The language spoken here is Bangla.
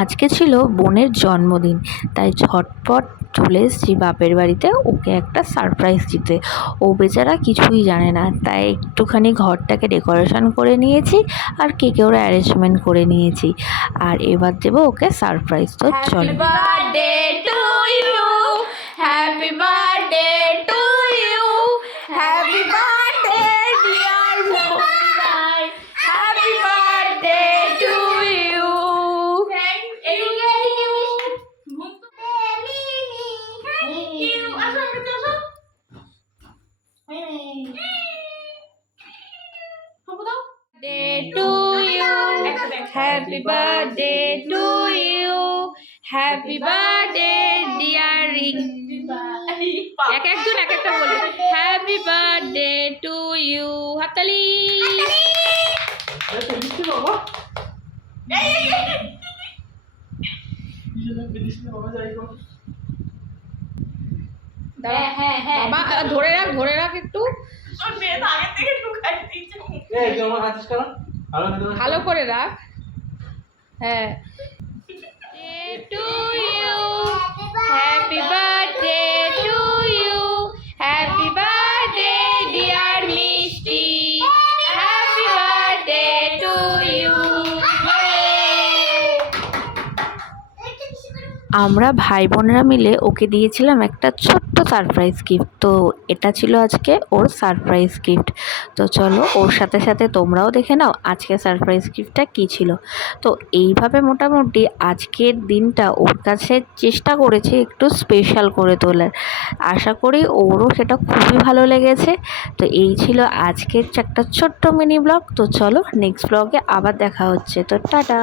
আজকে ছিল বোনের জন্মদিন, তাই ঝটপট চলে এসেছি বাপের বাড়িতে ওকে একটা সারপ্রাইজ দিতে। ও বেচারা কিছুই জানে না, তাই একটুখানি ঘরটাকে ডেকোরেশন করে নিয়েছি আর কেকেরও অ্যারেঞ্জমেন্ট করে নিয়েছি। আর এবার দেবো ওকে সারপ্রাইজ। তো চলো। Birthday to you, happy birthday to you, happy birthday dear ভাই, happy birthday to you. Happy birthday to you, happy birthday dear Rick. এক একজন এক একটা বলবে হ্যাপি বার্থডে টু ইউ। হাততালি। বাবা ধরে রাখ একটু ভালো করে রাখ। হ্যাঁ, to you, happy birthday to you, happy birthday dear Mishti, happy birthday to you. আমরা ভাই বোনেরা মিলে ওকে দিয়েছিলাম একটা ছোট্ট সারপ্রাইজ গিফট। তো এটা ছিল আজকে ওর সারপ্রাইজ গিফট। তো চলো ওর সাথে সাথে তোমরাও দেখে নাও আজকে সারপ্রাইজ গিফটটা কী ছিল। তো এইভাবে মোটামুটি আজকের দিনটা ওর কাছে চেষ্টা করেছি একটু স্পেশাল করে তোলার। আশা করি ওরও সেটা খুবই ভালো লেগেছে। তো এই ছিল আজকের একটা ছোট্ট মিনি ব্লগ। তো চলো নেক্সট ব্লগে আবার দেখা হচ্ছে। তো টাটা।